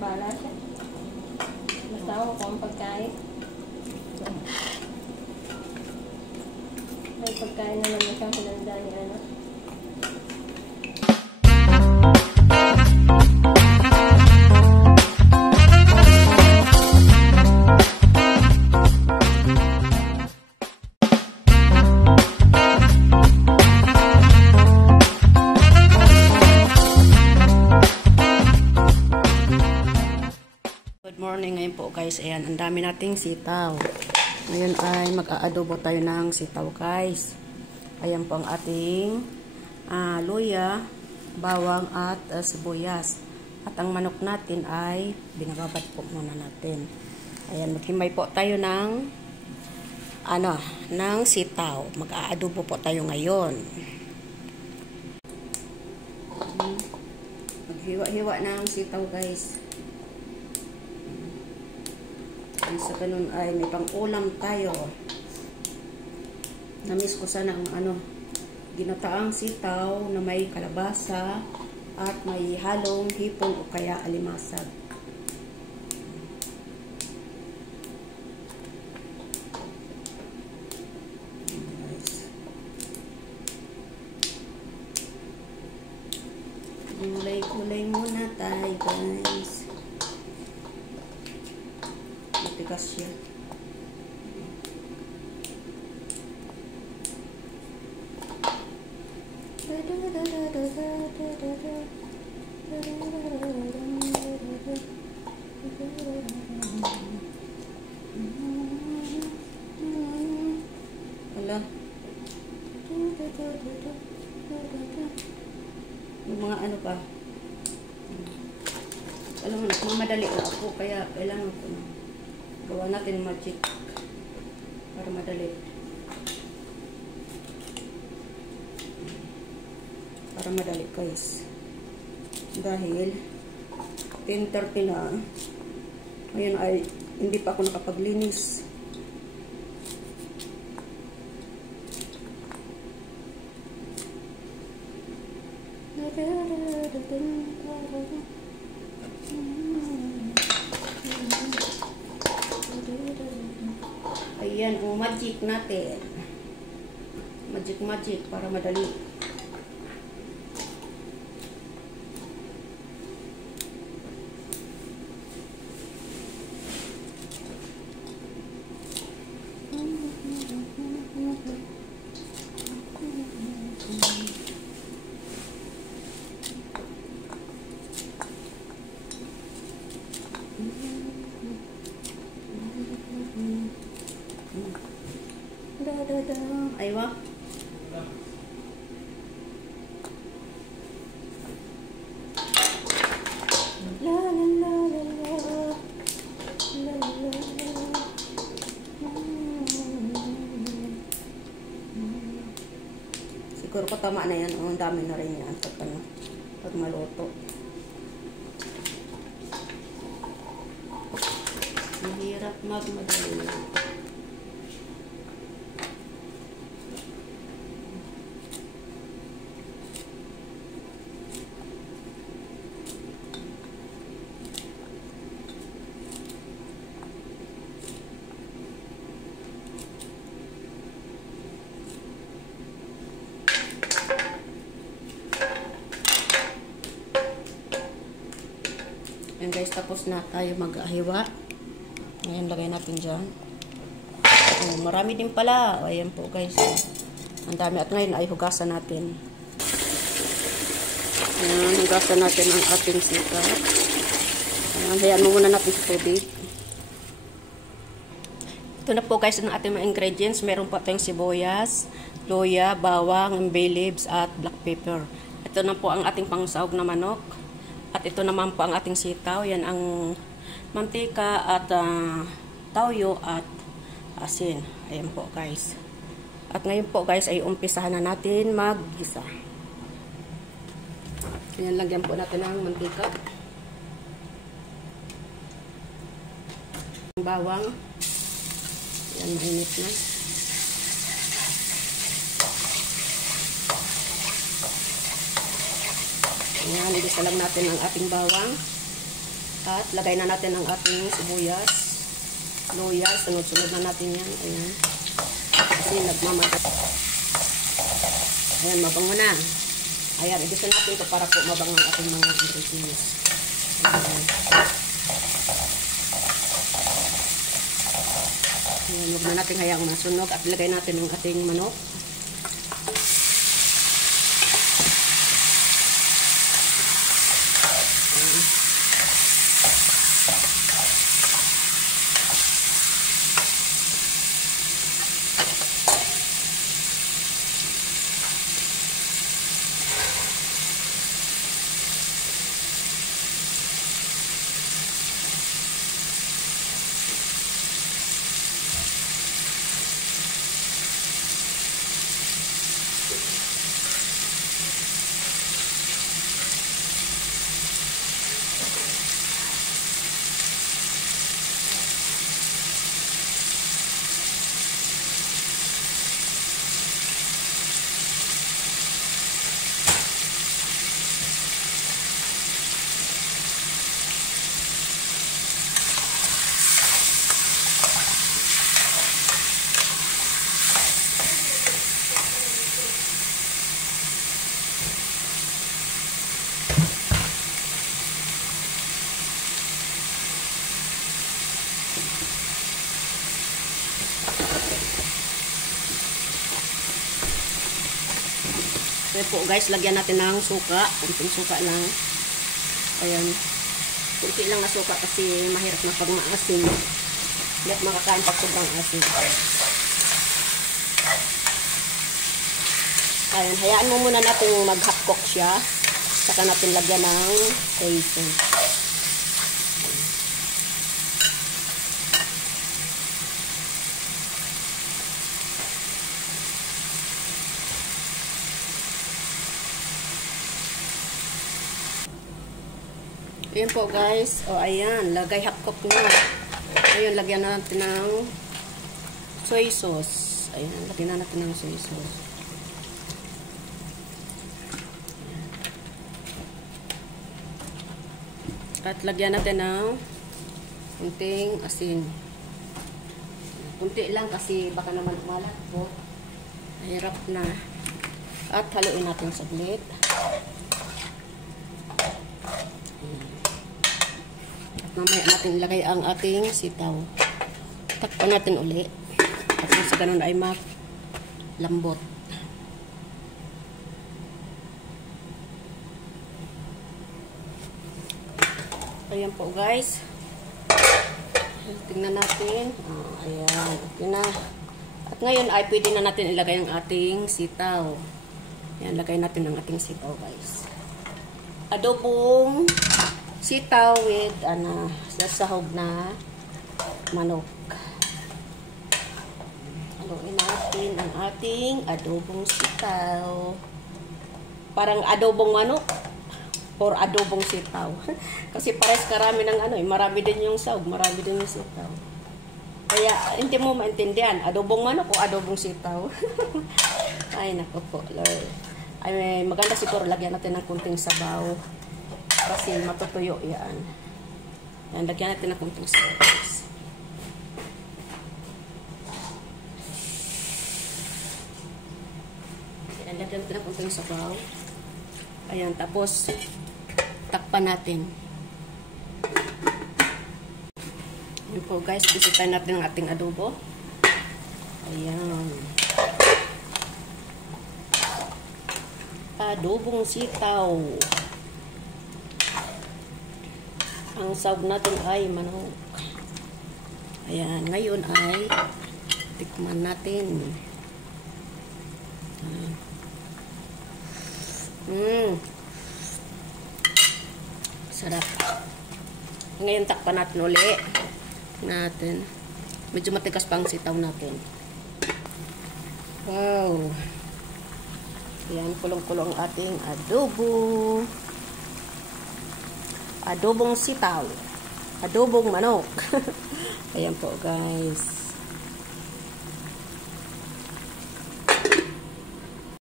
Bala siya. Basta ako kung pagkain. May pagkain na naman siyang hinanda ni ano. Morning ngayon po guys, ayan, ang dami nating sitaw. Ngayon ay mag-aadobo tayo ng sitaw guys. Ayan po ang ating luya, bawang at sibuyas. At ang manok natin ay binababad po muna natin. Ayan, maghimay po tayo ng ng sitaw. Mag-aadobo po tayo ngayon. Maghiwa-hiwa ng sitaw guys. Sa ganun ay may pang-ulam tayo. Namiss ko sana ang ginataang sitaw na may kalabasa at may halong hipon o kaya alimasag. Gulay-gulay muna tayo guys. Matigas siya. Wala. Yung mga ano pa. Alam mo, mamadali na ako kaya kailangan ko na. Gawa natin magic para madali. Para madali guys. Dahil 10:30 na. Ngayon ay hindi pa ako nakapaglinis. Ayan, ang magic natin. Magic para madali. Aywa. La la la la la. La la la. Siguro ko tama na yan. Ang dami na rin yan pag maluto. Mahirap magmadali. Ayan guys, tapos na tayo mag-ahiwa. Ngayon, lagay natin dyan. Oh, marami din pala. Ayan po guys. Ang dami. At ngayon ay hugasan natin. Ayan, hugasan natin ang ating sitaw. Ayan, hayaan mo muna natin sa tubig. Ito na po guys ang ating mga ingredients. Meron pa tayong sibuyas, luya, bawang, bay leaves, at black pepper. Ito na po ang ating pangsahog na manok. At ito naman po ang ating sitaw. Yan ang mantika at toyo at asin. Ayan po guys. At ngayon po guys ay umpisahan na natin mag-gisa. Ayan, lagyan po natin ng mantika. Bawang. Ayan, mainit na. Ayan, igisa lang natin ang ating bawang. At lagay na natin ang ating sibuyas, luya, sunod-sunod na natin yan. Ayan. Kasi nagmamagat. Ayan, mabango na. Ayan, ibisa natin ito para po mabango ang ating mga ingredients. Ayan. Ayan, huwag na natin hayaang masunog at ilagay natin ang ating manok. Kaya po guys, lagyan natin ng suka. Kunting suka lang. Ayan. Kunti lang na suka kasi mahirap na pag maasin. Hindi at makakain pag sobrang asin. Ayan, hayaan mo muna natin mag-half cook siya. Saka natin lagyan ng soy sauce. Ayan po guys. O ayan, lagay half cook na. Ayun, lagyan natin ng soy sauce. Ayan, lagyan na natin ng soy sauce. At lagyan natin ng kunting asin. Kunti lang kasi baka naman umalat po. Mahirap na. At haluin natin saglit. Mamaya natin ilagay ang ating sitaw. Takpan natin uli. At sa ganun ay lambot. Ayan po guys. Tingnan natin. Ayan. Okay na. At ngayon ay pwede na natin ilagay ang ating sitaw. Ayan, lagay natin ang ating sitaw guys. Adobong sitaw with sasahog na manok. Haluin natin ang ating adobong sitaw. Parang adobong manok or adobong sitaw. Kasi pares karami ng marami din yung sahog, marami din yung sitaw. Kaya hindi mo maintindihan, adobong manok o adobong sitaw. Ay nako po, Lord. Ay maganda siguro lagyan natin ng kunting sabaw. Kasi matutuyo yan. Yan, lagyan natin ng kunting sauce. Yan, lagyan natin ng kunting sabaw. Ayan, tapos takpan natin. Yan po guys, bisitahin natin ang ating adobo. Ayan. Adobong sitaw. Ang sahog natin ay manok. Ayan, ngayon ay tikman natin. Sarap. Ngayon takpan natin uli. Medyo matigas pa ang sitaw natin. Wow. Ayan, kulong-kulong ating adobo. Adobong sitaw. Adobong manok. Ayan po guys.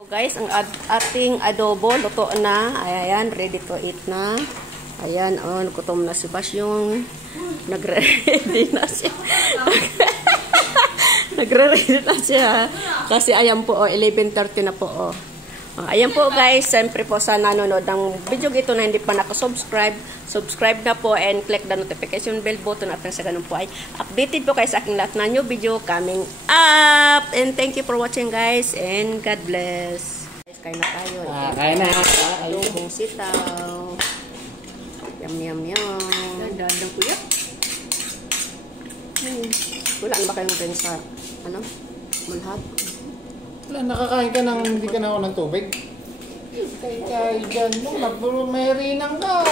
So guys, ang ating adobo luto na. Ayan, ready to eat na. Ayan, oh, gutom na si Basyong. Nagre-ready na siya. Nagre-ready na siya. Kasi ayan po, oh, 11:30 na po, oh. Ayan po guys, siyempre po sa nanonood ng video ito na hindi pa nakasubscribe, subscribe na po and click the notification bell button at sa ganun po ay updated po kayo sa aking lahat na new video coming up. And thank you for watching guys and God bless. Guys, kain na tayo. Kain na. Adobong sitaw. Yum, yum, yum. Ganda ko yan. Wala na ba kayong rin sa, ano, mulhat? Wala, nakakain ka ng hindi ka na ako ng tubig. Kaya dyan mo, may rinang ka.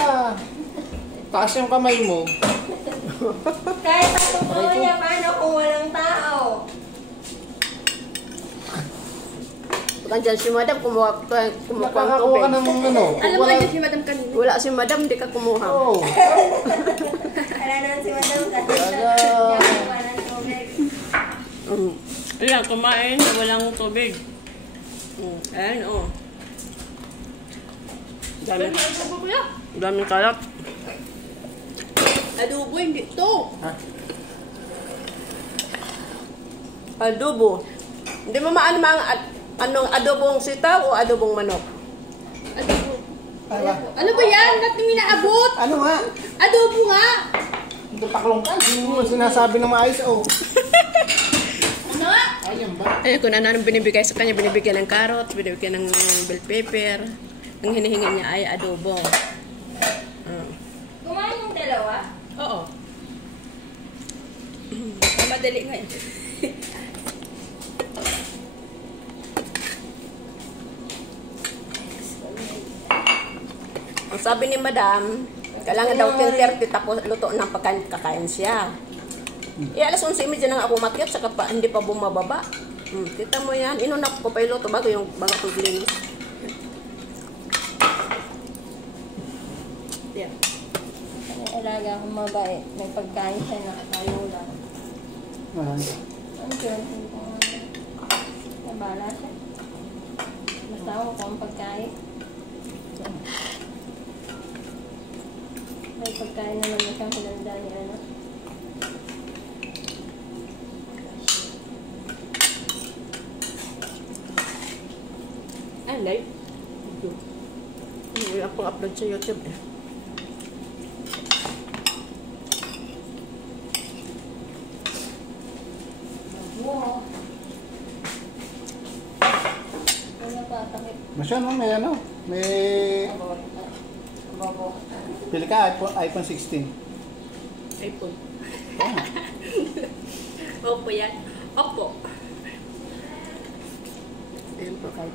Taas yung kamay mo. Kahit ako po niya, paano kung walang tao? Kandiyan si madam, kumuha ng Nakakakuha tubig. ka ng ano. Alam mo yun si madam kanina. Wala si madam, di ka kumuha. Oo. Wala naman si madam kanina. Walang tubig. Ayan, kumain na walang tubig. Ayan, oh. Daming kalat. Adobo, hindi to. Ha? Adobo. Hindi mo maano anong adobong sitaw o adobong manok? Adobo. Ala. Ano ba yan? Ba't hindi naabot? Ano nga? Adobo nga. Hindi paklong ka. Hindi mo sinasabi ng maayos. Oh. Ano nga? Ayun ba? Ayun, kung ano binibigay sa kanya, binibigyan ng carrots, binibigyan ng bell pepper. Ang hinihingi niya ay adobo. Kumain yung dalawa? Oo. Madali nga eh. Ang sabi ni madam, kailangan daw 10:30 tapos luto ng pagkain kakain siya. Alas 11:30 na nga ako umakyat, saka pa, hindi pa bumababa. Kita mo yan, inuna ko pa iluto bago ko glinis. Yeah. Ang alaga akong mabait. May pagkain siya nakatayo lang. Ang yun? Nabala siya. Basta ako kung pagkain. May pagkain naman na siyang hinanda ni ano. Ay, live. Hindi akong upload sa YouTube eh. Wow. Ano pa? Takip. Masya no, may ano. May... Bobo. Pili ka, iPhone 16. iPhone. Oh. Opo yan. Opo. Ayan po, kahit